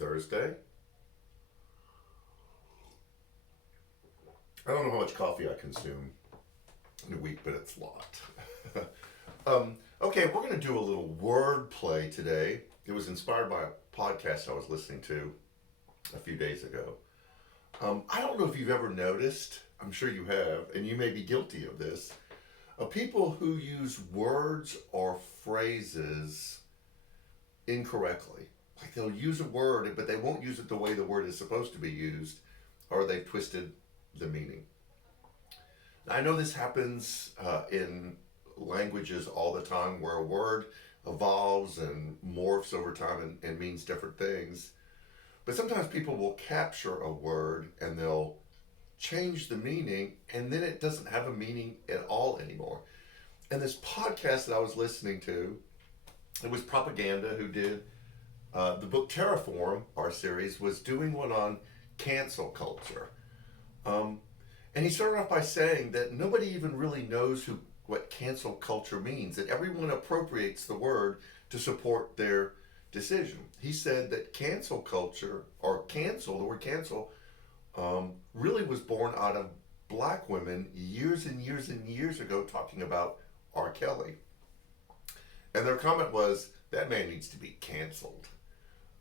Thursday. I don't know how much coffee I consume in a week, but it's a lot. Okay, we're going to do a little word play today. It was inspired by a podcast I was listening to a few days ago. I don't know if you've ever noticed, I'm sure you have, and you may be guilty of this, of people who use words or phrases incorrectly. Like they'll use a word, but they won't use it the way the word is supposed to be used, or they've twisted the meaning. Now, I know this happens in languages all the time where a word evolves and morphs over time and means different things. But sometimes people will capture a word and they'll change the meaning, and then it doesn't have a meaning at all anymore. And this podcast that I was listening to, it was Propaganda who did the book Terraform, our series, was doing one on cancel culture. And he started off by saying that nobody even really knows what cancel culture means, that everyone appropriates the word to support their decision. He said that cancel culture, or cancel, the word cancel, really was born out of black women years and years and years ago talking about R. Kelly. And their comment was, that man needs to be canceled.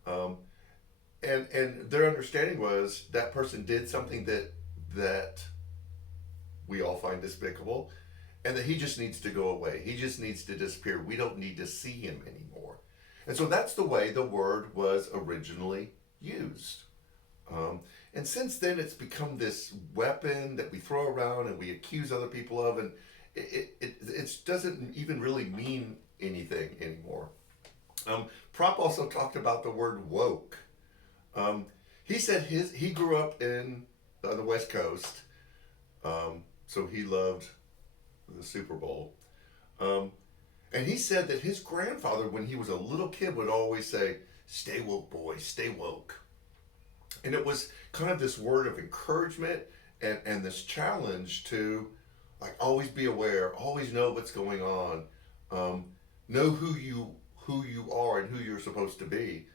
And their understanding was that person did something that we all find despicable, and that he just needs to go away. He just needs to disappear. We don't need to see him anymore. And so that's the way the word was originally used. And since then, it's become this weapon that we throw around and we accuse other people of, and it doesn't even really mean anything anymore. Prop also talked about the word woke. He said he grew up on the West Coast, so he loved the Super Bowl. And he said that his grandfather, when he was a little kid, would always say, "Stay woke, boys, stay woke." And it was kind of this word of encouragement and this challenge to, like, always be aware, always know what's going on, know who you are and who you're supposed to be.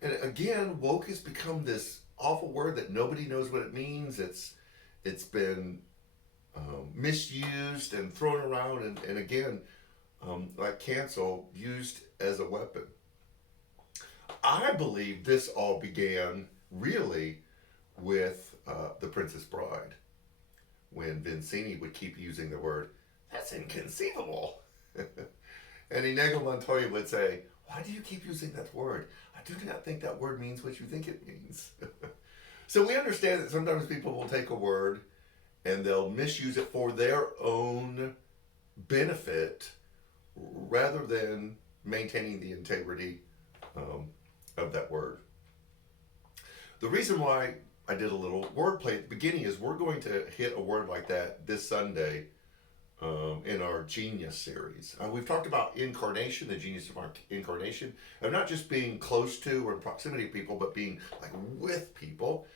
And again, woke has become this awful word that nobody knows what it means. It's been misused and thrown around, and again, like cancel, used as a weapon. I believe this all began really with The Princess Bride, when Vizzini would keep using the word, "That's inconceivable." And Inigo Montoya would say, "Why do you keep using that word? I do not think that word means what you think it means." So we understand that sometimes people will take a word and they'll misuse it for their own benefit rather than maintaining the integrity of that word. The reason why I did a little wordplay at the beginning is we're going to hit a word like that this Sunday in our Genius series. We've talked about incarnation, the genius of our incarnation, of not just being close to or in proximity to people, but being like with people.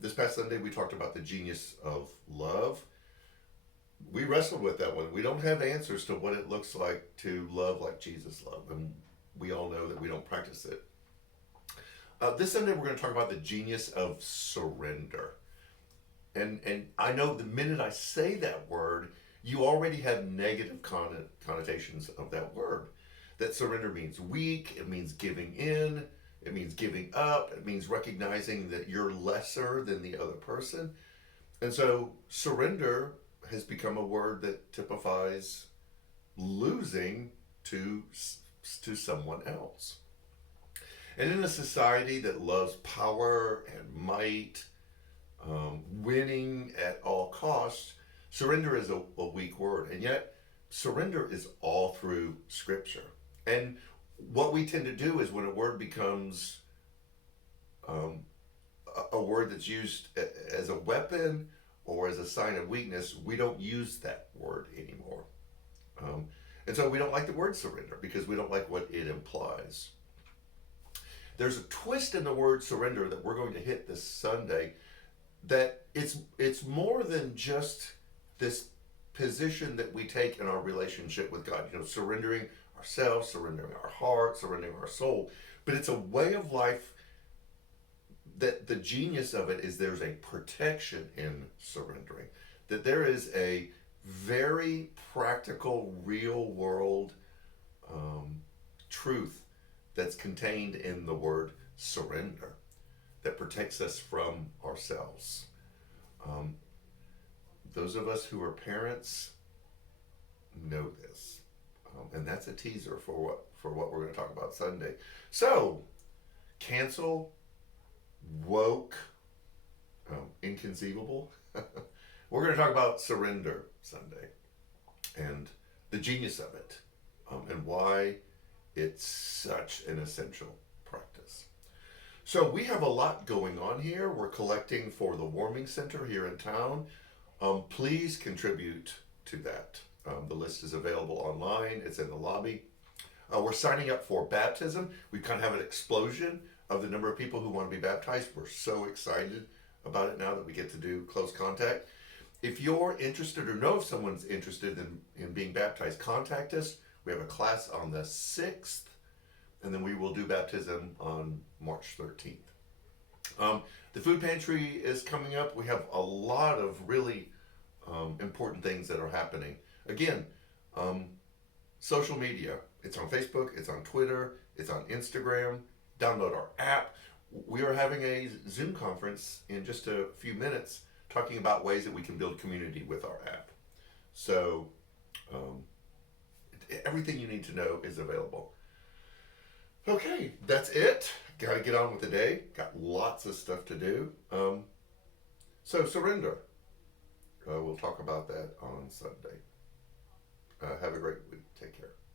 This past Sunday we talked about the genius of love. We wrestled with that one. We don't have answers to what it looks like to love like Jesus loved, and we all know that we don't practice it. This Sunday we're going to talk about the genius of surrender. And I know the minute I say that word, you already have negative connotations of that word. That surrender means weak, it means giving in, it means giving up, it means recognizing that you're lesser than the other person. And so surrender has become a word that typifies losing to someone else. And in a society that loves power and might, winning at all costs, surrender is a weak word. And yet, surrender is all through Scripture. And what we tend to do is when a word becomes a word that's used as a weapon or as a sign of weakness, we don't use that word anymore. And so we don't like the word surrender because we don't like what it implies. There's a twist in the word surrender that we're going to hit this Sunday, that it's more than just this position that we take in our relationship with God, surrendering ourselves, surrendering our heart, surrendering our soul, but it's a way of life that the genius of it is there's a protection in surrendering, that there is a very practical, real world truth that's contained in the word surrender that protects us from ourselves. Um, those of us who are parents know this, and that's a teaser for what we're going to talk about Sunday. So, cancel, woke, inconceivable. We're going to talk about surrender Sunday and the genius of it, and why it's such an essential practice. So we have a lot going on here. We're collecting for the warming center here in town. Please contribute to that. The list is available online. It's in the lobby. We're signing up for baptism. We kind of have an explosion of the number of people who want to be baptized. We're so excited about it now that we get to do close contact. If you're interested or know if someone's interested in being baptized, contact us. We have a class on the 6th, and then we will do baptism on March 13th. The food pantry is coming up. We have a lot of really important things that are happening. Again, social media. It's on Facebook, it's on Twitter, it's on Instagram. Download our app. We are having a Zoom conference in just a few minutes talking about ways that we can build community with our app. So, everything you need to know is available. Okay, that's it. Got to get on with the day. Got lots of stuff to do. So, surrender. We'll talk about that on Sunday. Have a great week. Take care.